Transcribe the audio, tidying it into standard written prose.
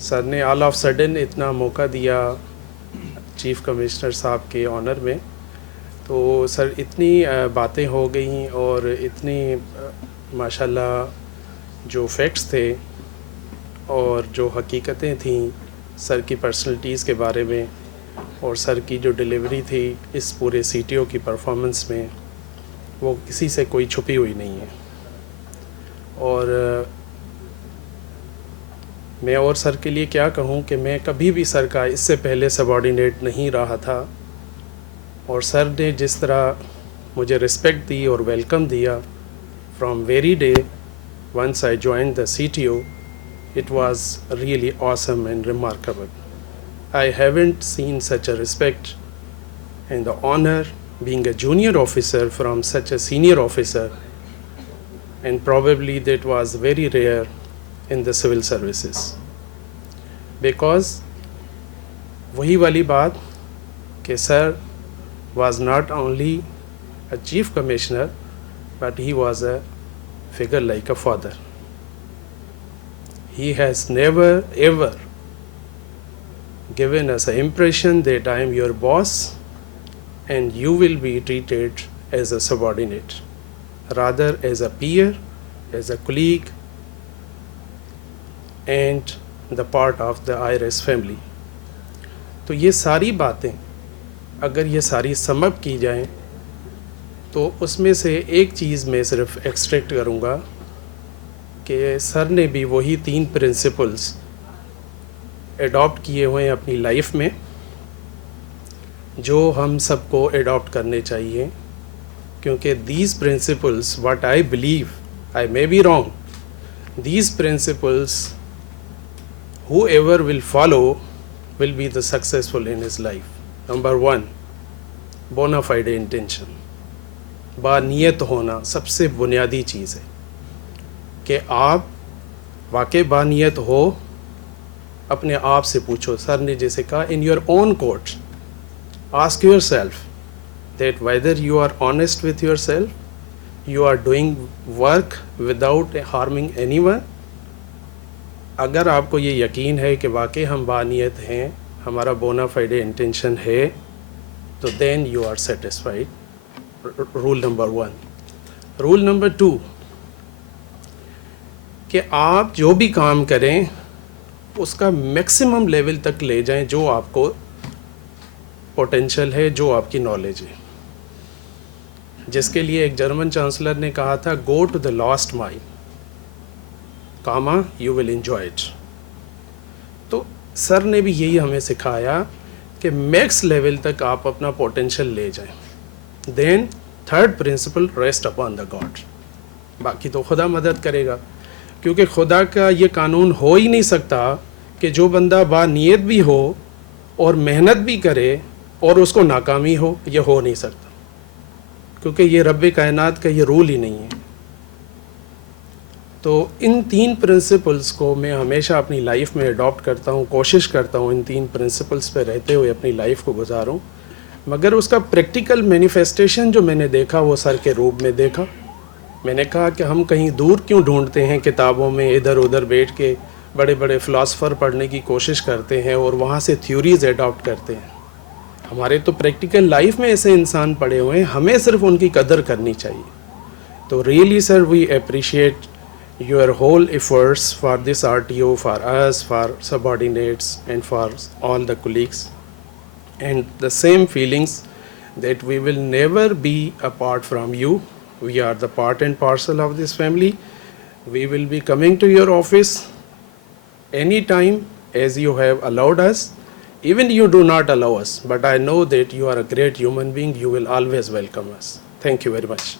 Sir ने all of sudden इतना मौका दिया चीफ़ कमिश्नर साहब के ऑनर में, तो सर इतनी बातें हो गई और इतनी माशाल्लाह जो फैक्ट्स थे और जो हकीकतें थीं सर की पर्सनैलिटीज़ के बारे में और सर की जो डिलीवरी थी इस पूरे सीटीओ की परफॉर्मेंस में, वो किसी से कोई छुपी हुई नहीं है। और मैं और सर के लिए क्या कहूँ कि मैं कभी भी सर का इससे पहले सबॉर्डिनेट नहीं रहा था, और सर ने जिस तरह मुझे रिस्पेक्ट दी और वेलकम दिया from very day once I joined the CTO, it was really awesome and remarkable. I haven't seen such a respect and the honor being a junior officer from such a senior officer, and probably that was very rare in the civil services, because वही वाली बात कि sir was not only a chief commissioner but he was a figure like a father. He has never ever given us an impression that I am your boss and you will be treated as a subordinate, rather as a peer, as a colleague and the part of the IRS family. तो ये सारी बातें अगर ये सारी sum up की जाएं तो उसमें से एक चीज़ मैं सिर्फ एक्सट्रैक्ट करूँगा कि सर ने भी वही 3 प्रिंसिपल्स एडॉप्ट किए हुए हैं अपनी लाइफ में जो हम सबको एडॉप्ट करने चाहिए, क्योंकि these principles what I believe, I may be wrong, these principles whoever will follow will be the successful in his life. Number 1, bona fide intention, बानियत होना सबसे बुनियादी चीज़ है कि आप वाकई बानियत हो। अपने आप से पूछो, सर ने जैसे कहा, in your own court ask yourself that whether you are honest with yourself, you are doing work without harming anyone. अगर आपको ये यकीन है कि वाकई हम बानियत हैं, हमारा बोना फाइड इंटेंशन है, तो then you are satisfied. Rule number 1। Rule number 2 कि आप जो भी काम करें उसका मैक्सिमम लेवल तक ले जाएं जो आपको पोटेंशियल है, जो आपकी नॉलेज है, जिसके लिए एक जर्मन चांसलर ने कहा था, go to the last mile comma you will enjoy it. तो सर ने भी यही हमें सिखाया कि मैक्स लेवल तक आप अपना पोटेंशियल ले जाएं। Then third principle, rest upon the God, बाकी तो खुदा मदद करेगा, क्योंकि खुदा का ये कानून हो ही नहीं सकता कि जो बंदा बानियत भी हो और मेहनत भी करे और उसको नाकामी हो, ये हो नहीं सकता, क्योंकि ये रब कायनात का ये रूल ही नहीं है। तो इन 3 प्रिंसिपल्स को मैं हमेशा अपनी लाइफ में अडॉप्ट करता हूँ, कोशिश करता हूँ इन 3 प्रिंसिपल्स पे रहते हुए अपनी लाइफ को गुजारूँ, मगर उसका प्रैक्टिकल मैनिफेस्टेशन जो मैंने देखा वो सर के रूप में देखा। मैंने कहा कि हम कहीं दूर क्यों ढूंढते हैं, किताबों में इधर उधर बैठ के बड़े बड़े फ़िलासफ़र पढ़ने की कोशिश करते हैं और वहाँ से थ्योरीज़ एडॉप्ट करते हैं। हमारे तो प्रैक्टिकल लाइफ में ऐसे इंसान पड़े हुए हैं, हमें सिर्फ उनकी कदर करनी चाहिए। तो really sir we appreciate your whole efforts for this RTO, for us, for subordinates and for all the colleagues, and the same feelings that we will never be apart from you. We are the part and parcel of this family. We will be coming to your office anytime as you have allowed us. Even you do not allow us, but I know that you are a great human being. You will always welcome us. Thank you very much.